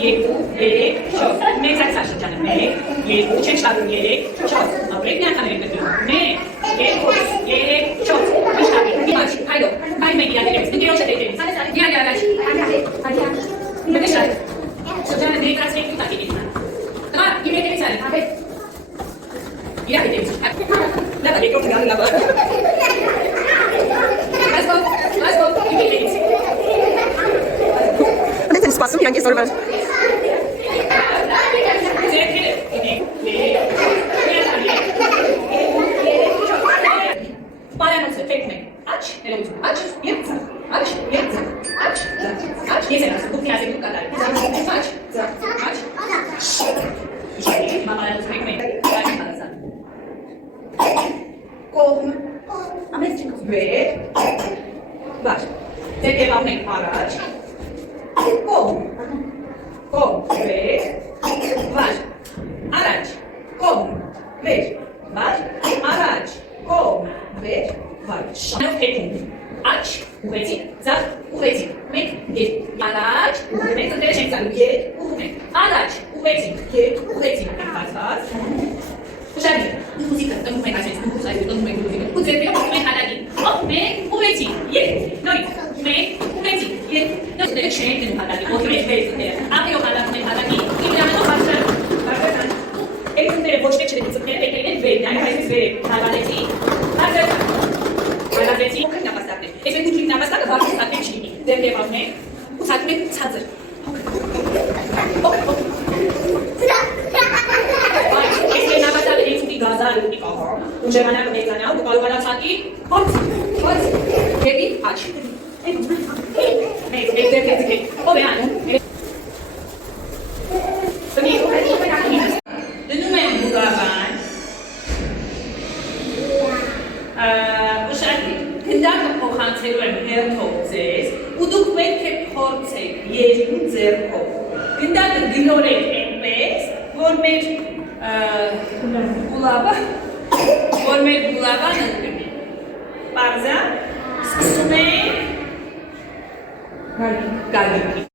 2, 3, 4 մեծ այս շրջանը 1, 2 չենք շտապում 3, 4 ապրեք միանգամից գտնվում 1, 2, 3, 4 միշտապես դիմաչ այդո այ մեկ իրադարձ դիոշը դեպի դիալի առաջ մտաշար շրջանը դեկրացրեք ու տակի դա գիտեք ցալի ապե իրադարձ դա դեկո գալի լավա let's go Դե սպասում իրանք այսօր վեր Պարանոցը տեքն է, աչ, ներողություն, աչ, և ձախ, աչ, և ձախ, աչ, ձախ, աչ, ես եմ ասում, դուք մի ասեք դուք կատարեք, աչ, ձախ, աչ, մամարանոցը տեքն է, աչ, հարասան, կողմ, ամենից չենք վեր, վար, ձեր և ամենք առաջ, կողմ, վեր, վար, առաջ, կողմ, վեր, վար, առաջ, կողմ, վեր, վար, շանով հետում, աչ, ուղեցիկ, ձախ, ուղեցիկ, մեկ, ետ, առաջ, ուղում ենք, ընտերը չենք ծալու, ետ, ուղում ենք, առաջ, ուղեցիկ, ետ, ուղեցիկ, ենք բացված, ուժարի, մուզիկը, տնում ենք ասենց, մուզ այս տնում ենք մուզիկը, ու ձերբերը մոտում ենք հալագին, մեկ, ուղեցիկ, ետ, նորից, մեկ, ուղեցիկ, ետ, նորից, չենք դնում հալագին, ոտում ենք վերից ընտերը, ապեով հալագում ենք հալագին, իրանով հարցրան, Էլի ընտերը ոչ մեկ չդեպի ծպները պետք են վերին, այլ այսպես վերին, հալալեցի, հալալեցի, հոքր նապաստակն է, ես ենք ուջլիկ նապաստակը վարդի սատեն չլինի, դեր և ավն է, ու սատում ենք ծածր, հոքր, ես կեր նապաստակը ես ուտի գազար ուտի կաղամ, ու ժամանակը մեծանալ, ու կարողանալ ծատի, հոց, դեպի աչ, մեկ դեր կեցիք եք, ով է անում, դնում եմ բուգավան, ուշարդի, գնդակը փոխանցելու եմ հերթով ձեզ, ու դուք պետք է փորձեք երկու ձեռքով, գնդակը գնորեք այնպես, որ մեր գուլավան ընտրում է, պարզա, սկսում ենք գալիքի,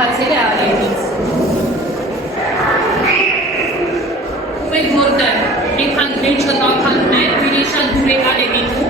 հացել է արևից։ Մենք որտեղ, ենքան վենչը տականում է, վիրիշան դուր է արևից